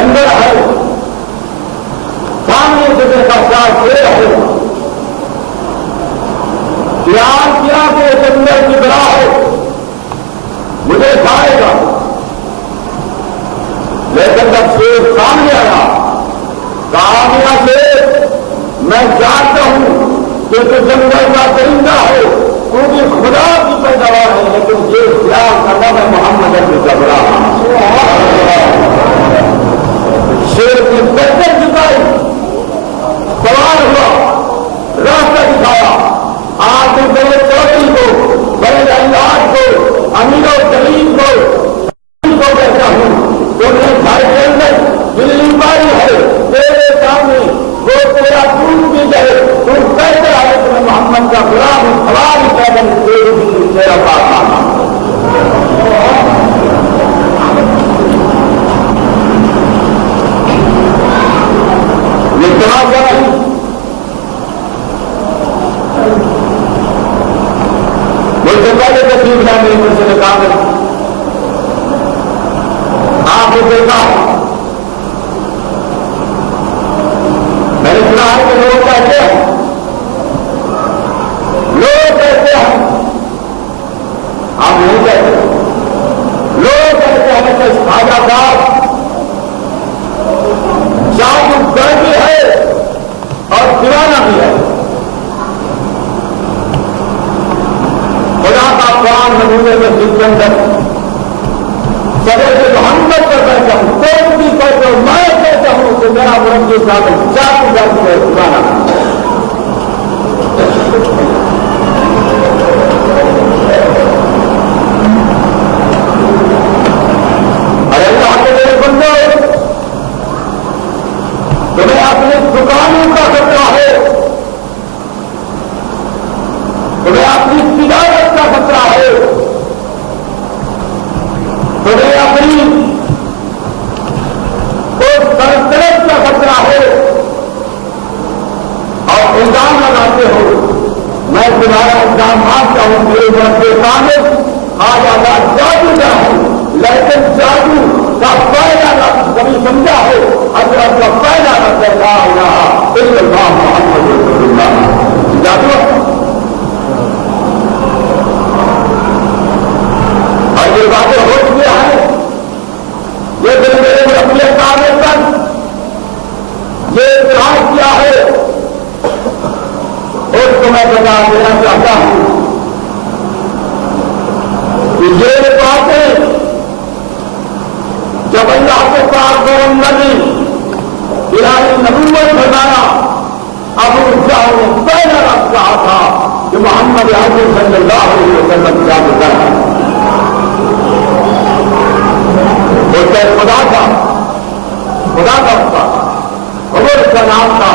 جنگل ہے، سامنے جگہ کا ساتھ پیڑ ہے، خیال کیا کہ یہ جنگل کی بڑا ہے، مجھے کھائے گا، لیکن جب شیر سامنے آیا کہا میرا شیر میں جانتا ہوں کہ تو جنگل کا درندہ ہے، تو بھی خدا کی پیداوار ہے، لیکن یہ خیال کرنا میں محمد ابن جبرا شیر کی گردن جھکائی، سوار ہوا، راستہ دکھایا، آج بڑے چوٹی کو، بڑے اللہ کو، امیر و دلیل کو کہتا ہوں، تمہیں گھر کے اندر دلی باری ہے، تیرے سامنے وہ تیرا دودھ بھی جائے، تم کہتے آئے کہ میں محمد کا غلام ہوں، سوال پیدل تیرا پاس آنا۔ یہ تماشا نہیں، مجھ سے پہلے تصویر نہ میری مجھ سے نکال آپ نے دیکھا میں نے سنا ہے کہ لوگ کہتے ہیں آپ نہیں کہتے، لوگ کہتے ہیں کہ خواجہ صاحب جادوگر بھی ہے اور دیوانہ بھی ہے۔ خدا کا قرآن نمونے میں جس کے اندر سرے محمد کا کہتا ہوں، کوئی بھی کہتا ہوں، میں کہتا ہوں کہ میرا مرم کے ساتھ جادوگر ہے، دیوانہ ہے۔ تمہیں اپنی دکانوں کا خطرہ ہے، تمہیں اپنی تجارت کا خطرہ ہے، تمہیں اپنی سلطنت کا خطرہ ہے، اور الزام لگاتے ہو۔ میں تمہارا الزام مانتا ہوں، میرے مرد کے سامنے آج آزاد جادوگر ہوں، لیکن جادو کا پہلا کبھی سمجھا ہے حضرت کا پہلا رسول لا الہ الا اللہ محمد رسول اللہ جادو، اور یہ باتیں ہو چکی ہیں، یہ دل میرے اپنے کامل پر یہ اعتراض کیا ہے، اس کو میں بتا دینا چاہتا ہوں کہ یہ باتیں جب اللہ کے پاس نبی الہی نبوت بتایا، ابو جہل نے پہلا رقص کہا تھا کہ محمد حضرت صلی اللہ علیہ وسلم کیا بتایا، وہ خدا کا اس کا اور اس کا نام تھا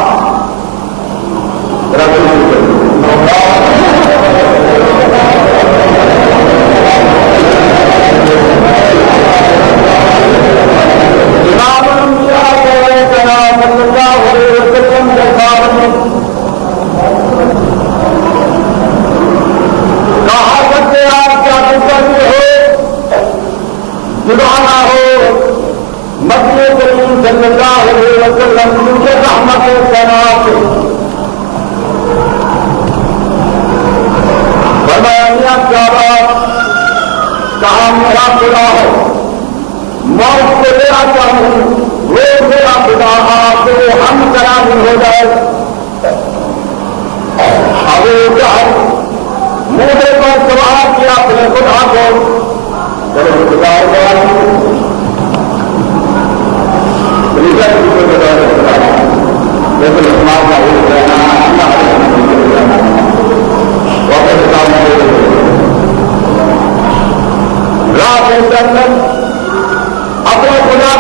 صلی اللہ علیہ وسلم مجھے رحمت کائنات فرمایا کیا بات کہا میرا خدا ہے، موت کو لے آتا ہوں، وہ میرا خدا آپ کو ہم کرانی ہو جائے۔ ابو جہل موڈے پر سوال کیا اپنے خدا کو، خدا اپنے خدا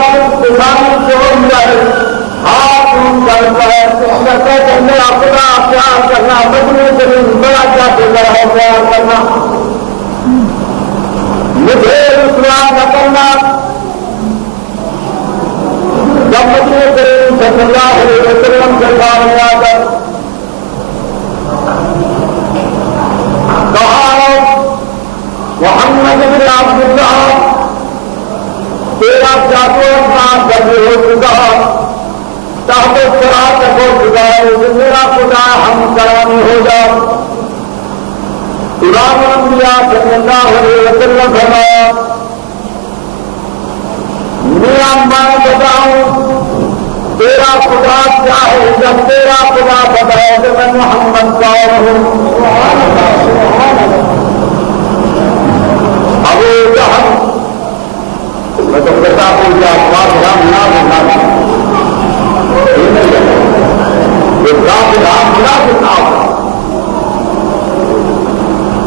کے سامنے چھوڑ جائے، ہاتھ کہتے میرا خدا پیار کرنا، مجموعے سے بڑا کیا ہے پیار کرنا، مجھے رسوا نہ کرنا۔ جب مجھے صلی اللہ علیہ وسلم سے سامنے آ کر کہا محمد بن عبد اللہ تیرا جادو کا کبھی ہو چکا تحت صراط تک ہو چکا ہے میرا خدا ہم کرامی ہو جاؤ. امام الانبیاء صلی اللہ علیہ وسلم فرمایا میں بتاؤں تیرا خدا کیا ہے؟ جب تیرا خدا بتائے تو میں محمد کا ہوں. ابو جہل میں تو کہتا ہوں کیا رام نام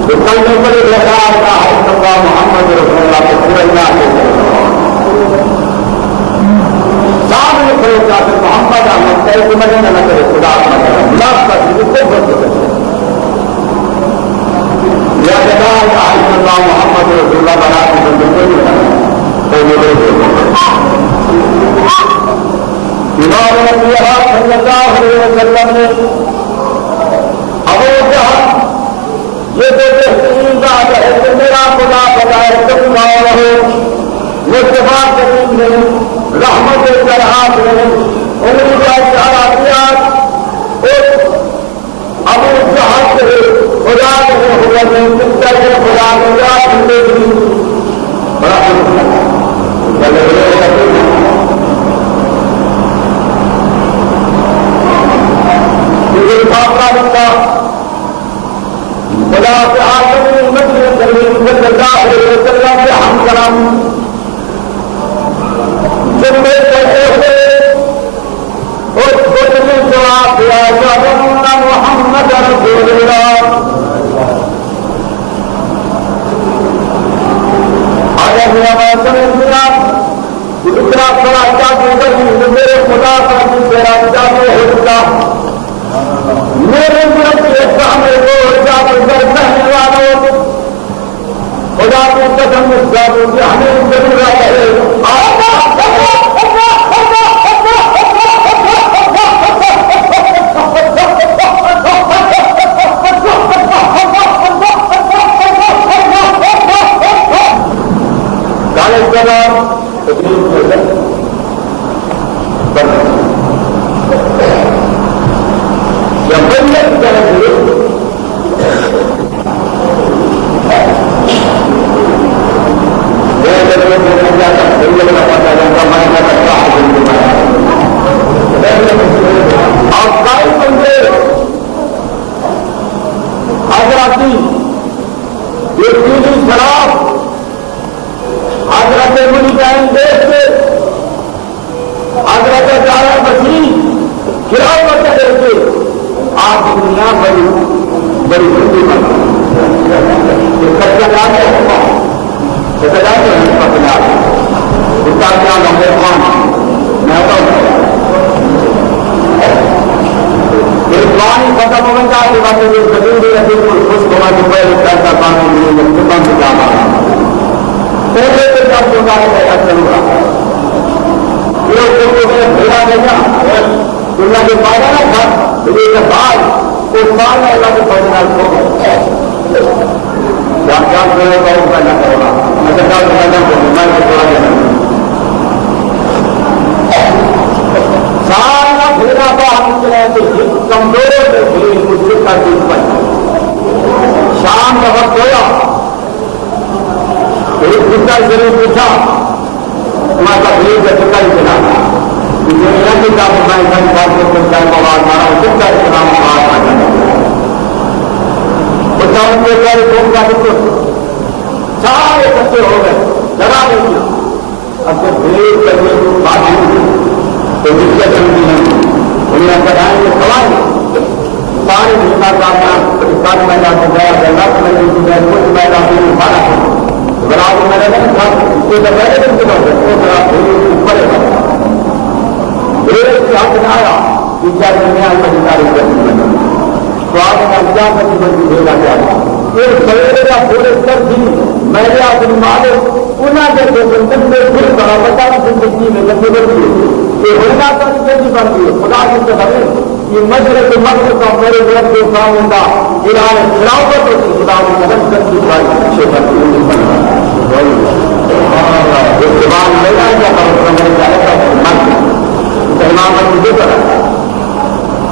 کل میں بڑے بہار کا ہے محمد رسول اللہ کو پورا سامنے کھڑے جاتے محمد احمد کہے کہ میں نہ کرے خدا ملاف کا چیز کو بند کرے یا اللہ محمد رسول اللہ بنا کے امام الانبیاء صلی اللہ علیہ وسلم نے ابو جہل یہ تو بہترین بات ہے کہ میرا خدا بتائے تم گاؤں رہو. مصطفیٰ کریم نے رحمت جرحات نے انہوں کا اشارہ کیا ابو جہل سے خدا کے حکم میں مستر کے خدا کو یاد ہوتے تھی بڑا خدا کے آخری امت میں صلی اللہ علیہ وسلم سے ہم کرام جب میں کہتے ہوئے اس خود نے جواب دیا جب محمد رسول اللہ اگر میں سمجھ دیا اتنا بڑا چاہتے ہیں میرے خدا کا تیرا چاہتے ہوتا میرے ملک کے سامنے کو جاگر کرنے والوں خدا کو قدم جاگو کہ ہمیں ضرورت ہے شام کا وقت ہوا ایک دوسرا ضرور پوچھا تمہارا تقریر کا چکا ہی چلا آواز مارا چکا اسلام آواز آ جاتا سارے کچے ہو گئے لگا نہیں دیا. اب جب بھیڑ کرنے بات ہوئی تو دقت چلتی ہے انہیں بتائیں گے سوال سارے پاکستان میں جا کے گیا جنت میں کچھ میدان میں مارا برابر میں رہے تھا اس کے پہلے دن کے بعد پڑے گا ایک ہاتھ میں آیا تین چار دنیا میں ادھکاری کرنی تو آپ کا کیا بندی بھیجا گیا پھر سویرے کا پورے سر دن میں نے اپنی مالک انہیں جیسے بندن میں پھر بڑا بتا زندگی میں لگے بڑھتی ہے یہ ہونا تو زندگی بڑھتی ہے خدا کی طرف یہ مجرد مغرب کا میرے گھر کے کام ہوگا ارادہ خلافت ہوتی خدا کی مدد کرتی پیچھے بڑھتی اس کے بعد میرا کیا امام مجھے پر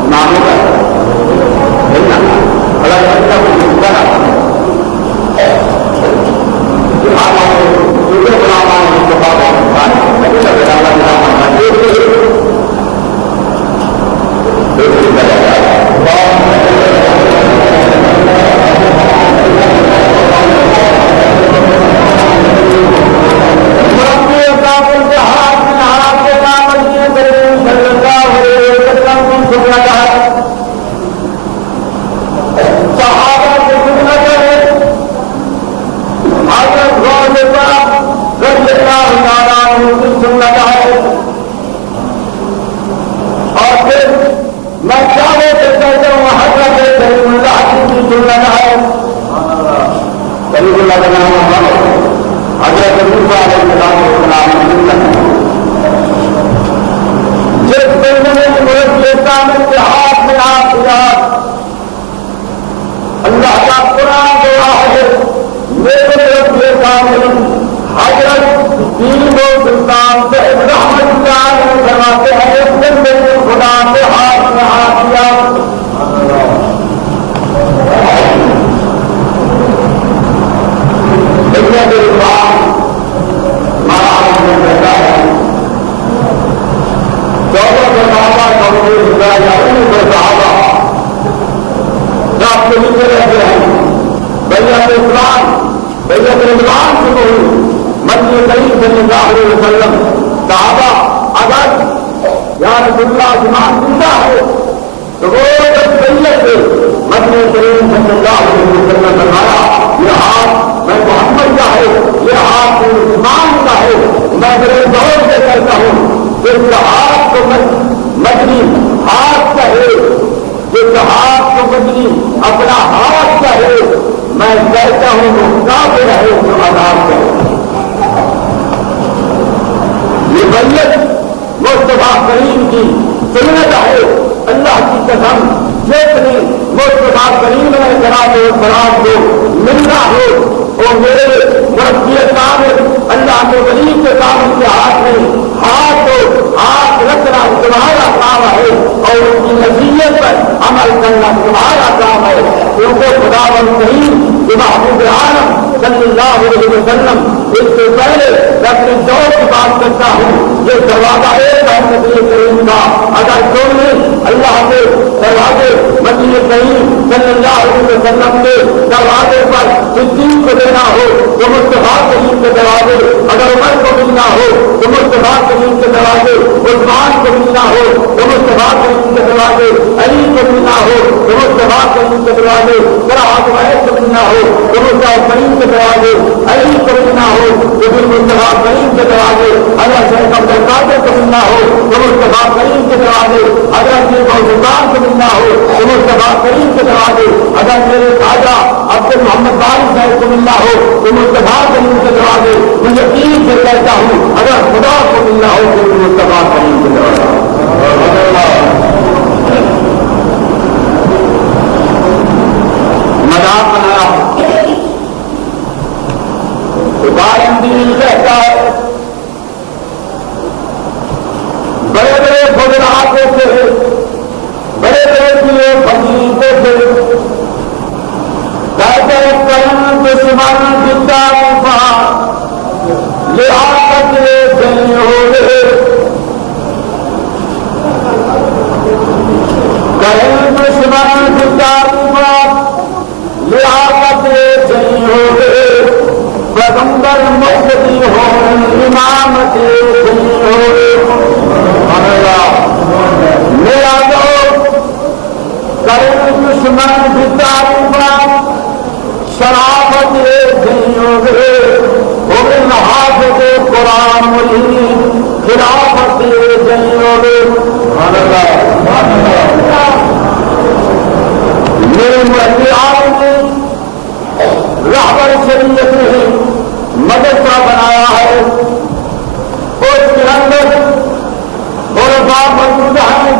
اماموں کا اللہ تعالیٰ کو ملتا ہے مدرسہ بنایا ہے اس کے اندر علماء موجود ہیں،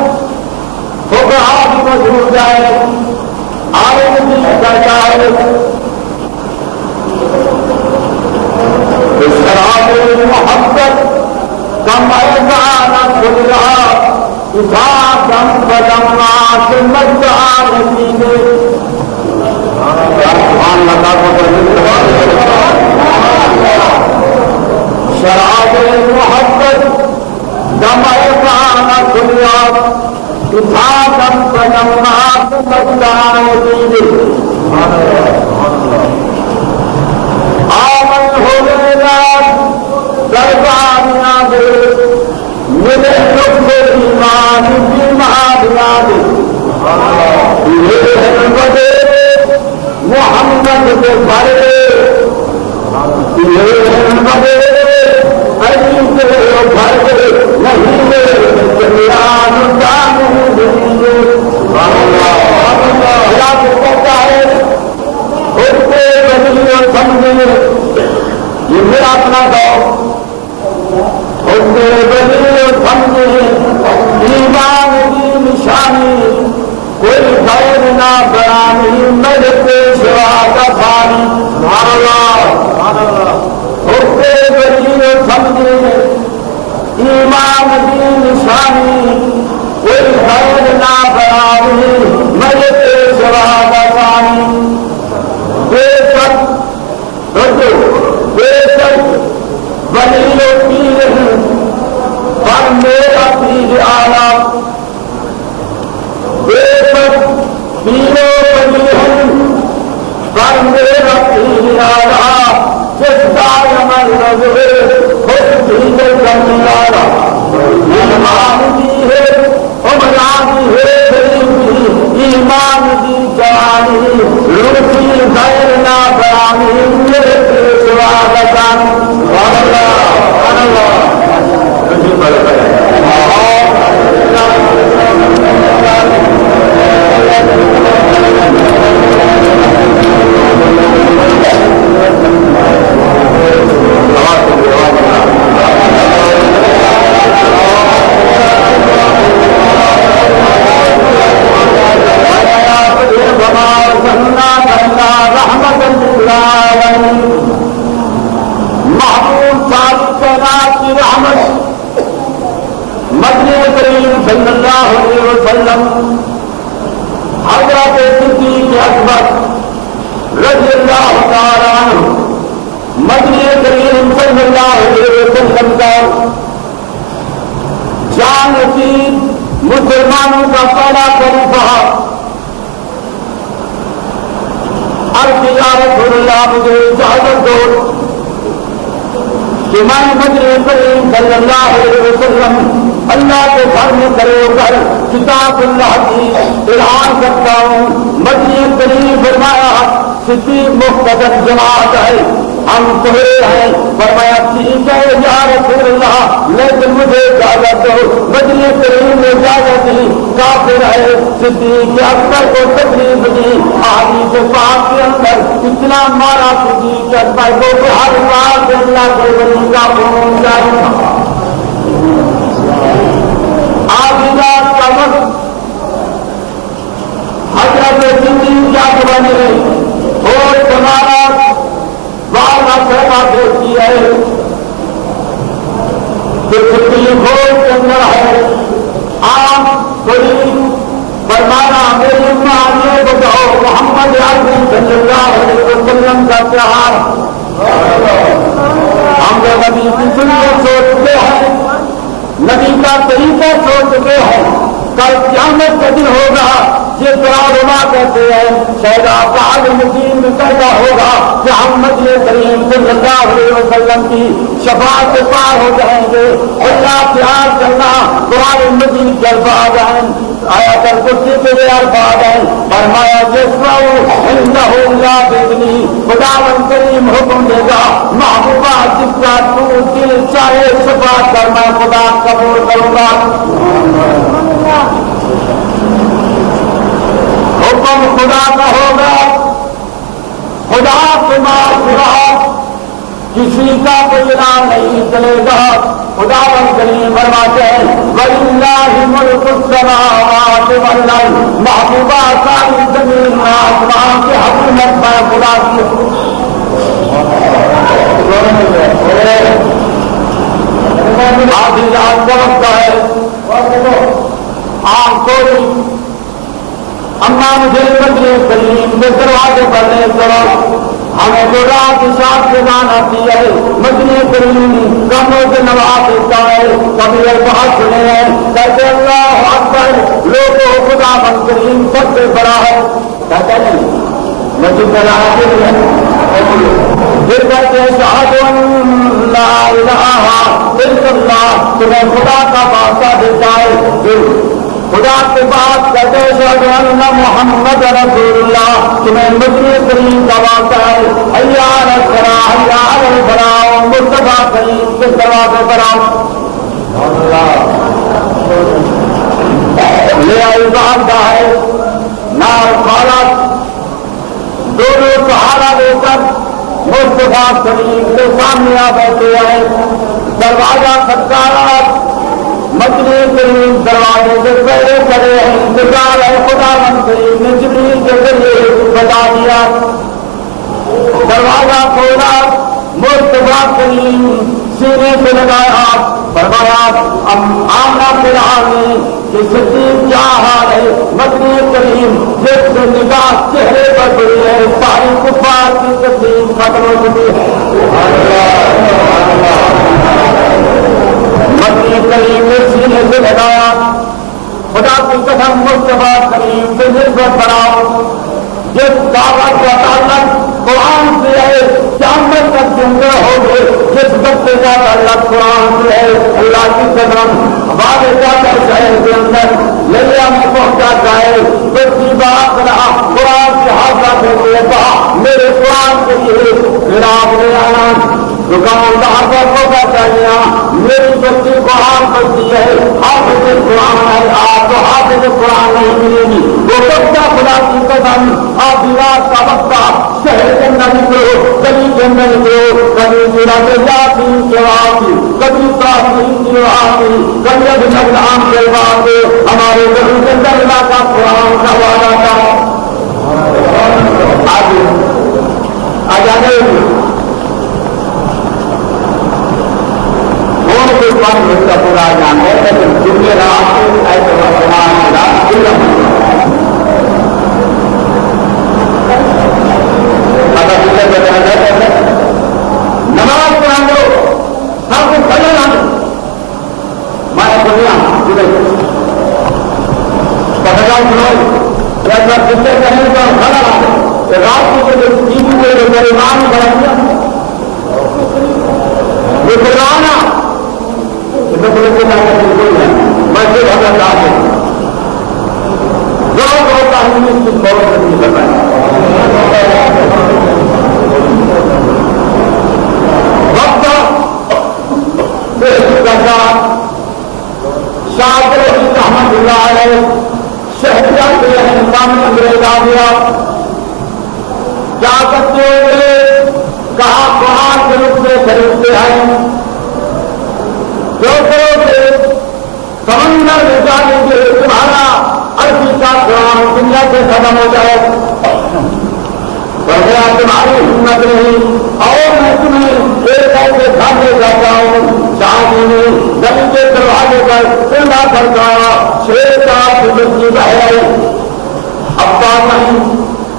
فقہاء بھی موجود ہیں، عالم بھی کہتا ہے اس طرح محبت کا میدان کھل رہا اٹھا دم بدمنا سے مجدار نتیجے شراب محبت دم احسان دنیا اٹھا دم بدمنا سے مجدار نتیجے آمن ہو گئے درباریاں دے میرے لطف ایمان بیماریاں دے یہ بڑے محمد کے بڑے یہ بڑے علی کے بڑے نہیں جمیان جان دیں اللہ کو کہتا ہے اس کے ولی اور سمجھے یہ میرا اپنا دور اس کے ولی اور سمجھے ایمان کی نشانی کوئی غیر نہ برانی میرے پیشوا کا پانی اس کے ولی اور سمجھے ایمان کی نشانی کوئی غیر نہ برانی میرے پیشوا کا پانی بے شک ولی پیر پر میرا پیر آیا بے شک پیرو ولی پر میرا پیر آیا جس کا عمل نظرے خود بھی کرنے والا ایمان دی ہے عمرانی ہے غریبی ایمان دی جوانی روٹی غیر نہ برانی میرے پیشوا بچان صلی اللہ علیہ وسلم حضرت صدیق اکبر رضی اللہ تعالیٰ عنہ مدنی کریم صلی اللہ علیہ وسلم کا جانشین مسلمانوں کا پہلا خلیفہ عرض یا رسول اللہ مجھے اجازت دو کہ میں مدنی کریم صلی اللہ علیہ وسلم اللہ کے گھر میں کرے کر کتاب اللہ کی اعلان کرتا ہوں مدنی کریم فرمایا صدیق مقتدر جماعت ہے ہم تمہیں ہیں فرمایا ٹھیک ہے یا رسول اللہ لیکن مجھے اجازت دو مدنی کریم نے اجازت دی کافر ہے صدیق اکبر کو تکلیف دی حدیث پاک کے اندر اتنا مارا صدیق اکبر کو کہ ہر بار اللہ کے ولی کا خون جاری تھا آزاد کا وقت حضرت صدیق اکبر نے اور تمہارا بارہ سہما دیکھتی ہے کہ صدیق کے اندر ہے آپ کوئی فرمانا میری امت یہ بتاؤ محمد عربی صلی اللہ علیہ وسلم کا تہوار ہم لوگ ابھی کسی کو سوچتے ہیں نبی کا طریقہ سوچتے ہیں کل قیامت کا دن ہوگا جس طرح علماء کہتے ہیں شاید آپ کا عالم دین میں پیدا ہوگا کہ ہم نبی کریم صلی اللہ علیہ وسلم کی شفاعت سے پار ہو جائیں گے اللہ پیار کرنا قرآن مجید کے الفاظ ہیں آیت الکرسی کے لیے الفاظ ہیں فرمایا خداوند کریم حکم دے گا محبوبہ جس کا تو دل چاہے شفاعت کرنا خدا قبول کروں گا حکم خدا کا ہوگا خدا کے معاف کسی کا کوئی نام نہیں چلے گا خدا کریم فرماتے ہیں وَلِلَّهِ مُلْكُ السَّمَاوَاتِ وَالْأَرْضِ محبوبہ ساری زمین آسمان کی حکومت پر خدا کی آدھی رات کا وقت ہے کوئی اما مجھے مدنی کریم کے دروازے پر لے چلو، ہمیں جو رات شام سے جان آتی ہے مدنی کریم کاموں سے نواز دیتا ہے، کبھی بہت سنے ہیں کہتے اللہ اکبر لوگوں خدا بند کریم سب سے بڑا ہے، کہتے نہیں مسجد میں لانا کے لیے پھر کہتے ہیں شہاد لا الہ الا اللہ، تمہیں خدا کا واسطہ دیتا ہے، پھر خدا کے بعد کہتے شہد ان محمد رسول اللہ، تمہیں مدنی کریم کا واسطہ ہے، حی علی الصلاۃ حی علی الفلاح، مصطفیٰ کریم کے دروازے پر آؤ، لے آئی باندھا ہے نار خالد دونوں سہارا دے کر مصطفیٰ کریم کے سامنے آ بیٹھے ہیں، دروازہ کھٹکارا، مدنی کریم دروازے سے پہلے کھڑے ہیں، انتظار ہے خدا بند کریم نے جبریل کے ذریعے بتا دیا، دروازہ کھولا، مصطفیٰ کریم سینے سے لگایا، فرمایا آمنا پھر آنے کہ صدیق کیا حال ہے، مدنی کریم جس سے نگاہ چہرے پر پڑی ہے ساری کفار کی تکلیف ختم ہو چکی ہے، مدنی کریم نے سینے سے لگایا، خدا کی قسم مصطفیٰ کریم سے نسبت بناؤ، جس دعوت کا تعلق قرآن سے ہے قیامت تک زندہ ہوگے، جس بچے کا تعلق قرآن سے ہے اللہ کی قسم وعدے جا کر شہر کے اندر لیا میں پہنچا جائے، بچی بات رہا قرآن سے حاصل کرتے کہا میرے قرآن کے لیے خلاف لے آنا، دکاندار کو پوچھا چاہیے میری بچی کو ہار کرتی ہے، حافظ قرآن ہے، آپ کو حافظ قرآن نہیں ملے گی، وہ بچہ خدا کی قسم آپ رات کا وقت شہر کے اندر نکلو، گلی کے اندر نکلو، کبھی میرا جاتی جوابی، کبھی تاثیر جوابی، کبھی اب نام کے بعد ہمارے گھروں کے اندر علاقہ قرآن کا وعدہ تھا، آ جانے کا پورا جان ہے لیکن جمعے رات ایسے مسلمان نماز پڑھا دو سب کو کھڑے لانا میں بولیا ایسا کتنے کہیں تو کھڑا لا دو رات کو ٹی وی کو میرے نام بڑھا دیا یہ بلانا مسجد حضرت آگے بہت آدمی اس کی بہت نہیں بتائیں وقت شاہد احمد اللہ علیہ شہریہ کے انسان انگریز آ گیا، کیا کرتے ہوئے کہا قرآن کے روپ سے خریدتے ہیں، جو کرو گے سمندر میں جانے کے تمہارا عربی کا قرآن دنیا سے ختم ہو جائے، بڑھیا تمہاری ہمت نہیں، اور میں تمہیں ایک ایسے گھر لے جاتا ہوں شادی میں گلی کے دروازے پر چندہ کرتا شیر کا بزرگی ہے، اب بات نہیں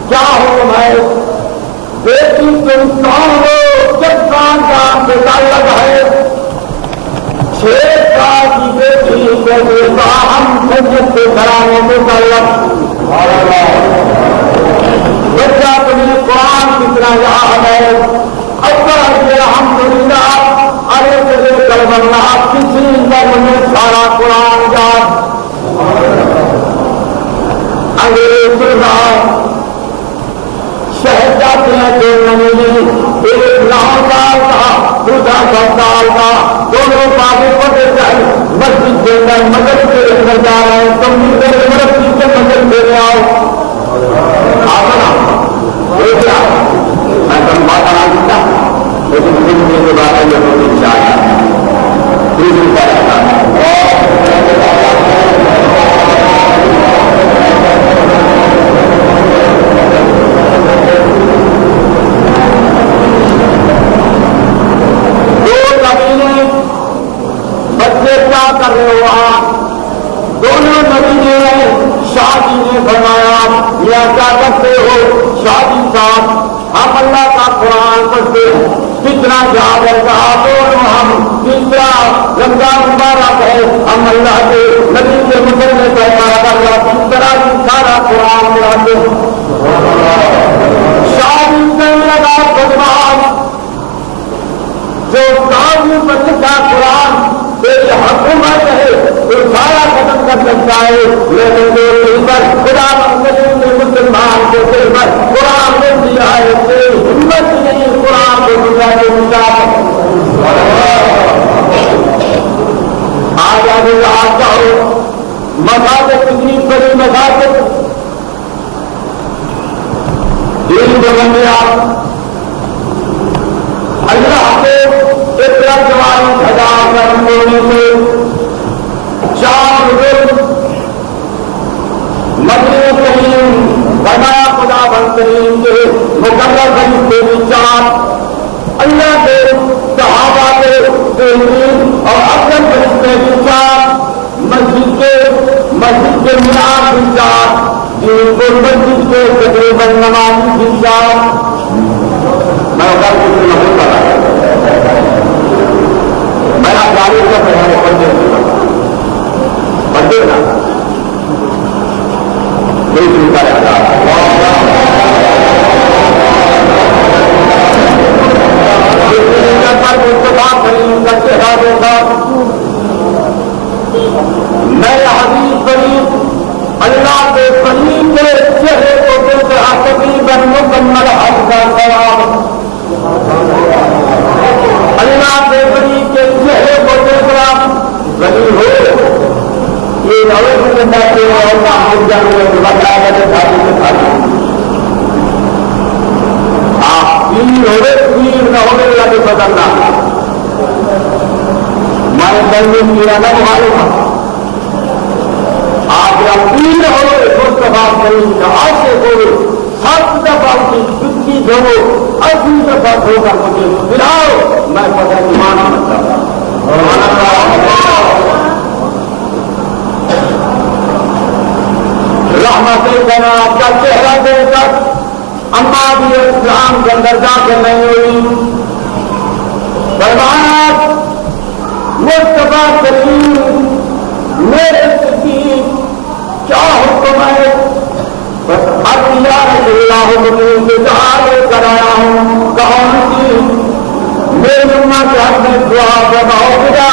کیا ہو میں بیٹی تم کون ہو، جب کان کا تعلق ہے، شیر کا کی بیٹی ہم سنجد کے گھرانے میں تعلق، بچہ تمہیں قرآن کتنا یاد ہے، الحمدللہ ارے تجھے کربلا کسی دم میں سارا قرآن یاد، انگریز شہر جاتے ہیں جو نہیں ایک 9 سال کا دوسرا 10 سال کا، دونوں باتیں پڑھتے جائے مسجد کے اندر مدد کے اندر جا رہے ہیں، تم مسجد کے مدد دے آؤ میں تم بات آ دیتا لیکن زندگی کے بارے میں بہت چاہتا بچے کیا کر رہے ہو آپ دونوں نبی نے فرمایا یا کیا کرتے ہو شادی صاحب ہم اللہ کا قرآن پڑھتے ہیں کتنا یاد ہے کہا دونوں ہم تیسرا رمضان مبارک ہے ہم اللہ کے نبی کے مسلم کا تیسرا سارا قرآن پڑھاتے ہیں شادی کرنے لگا بدماش جو قاضی پر لکھا قرآن تیری حکومت ہے تو سارا ختم کر سکتا ہے لیکن جو پر خدا مسلم نے مسلمان کو دل پر قرآن نے دیا ہے تیری ہمت نہیں قرآن کو دنیا کے مطابق آج آگے آتا ہو مساجد کتنی بڑی مساجد دین بلندیا اللہ کو اتنا جوان ہزار کرنے سے چار دن مدنی کریم بنایا خدا بہترین کے مقرر فرشتے بھی چار اللہ کے صحابہ کے بہترین اور افضل فرشتے بھی چار مسجد کے مینار بھی چار جن کو مسجد کے تقریباً نمازی بھی چار میں نہیں پڑھا میں گاڑی کا پڑھنے پڑھے نا نہیں سنتا رہتا کریم کا چہرہ دیکھا میں حدیث شریف اللہ کے کریم کے چہرے کو دیکھا تقریباً مکمل حج کا ثواب اللہ کے بری کے چہرے کو دیکھ رہا بنی ہو یہ نوے سے بیٹھے اور محمود جانے کو بتایا گیا شادی سے کھانا آپ پیر ہوئے پیر نہ ہونے لگا کے بدلنا میں بندے کیا نہ معلوم آپ یا پیر ہوئے مصطفیٰ کریم کا آج سے بولے 7 دفعہ کی جتنی دھو 80 دفعہ دھو کر مجھے ملاؤ میں پتہ ایمان سمجھتا تھا رحمت جناب کا چہرہ دیکھ کر اما بھی اسلام کے اندر داخل نہیں ہوئی فرمایا مصطفیٰ کریم میرے صدیق کیا حکم ہے بس اب یا رسول اللہ مجھے جہاں لے کر آیا ہوں کون سی میری اماں کے حق میں دعا فرماؤ خدا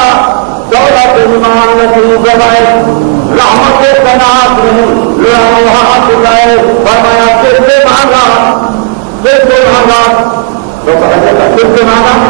دولت ایمان نصیب فرمائے رحمت جناب نے ہاتھ اٹھائے فرمایا کس سے مانگا کس سے مانگا تو کہا کس سے مانگا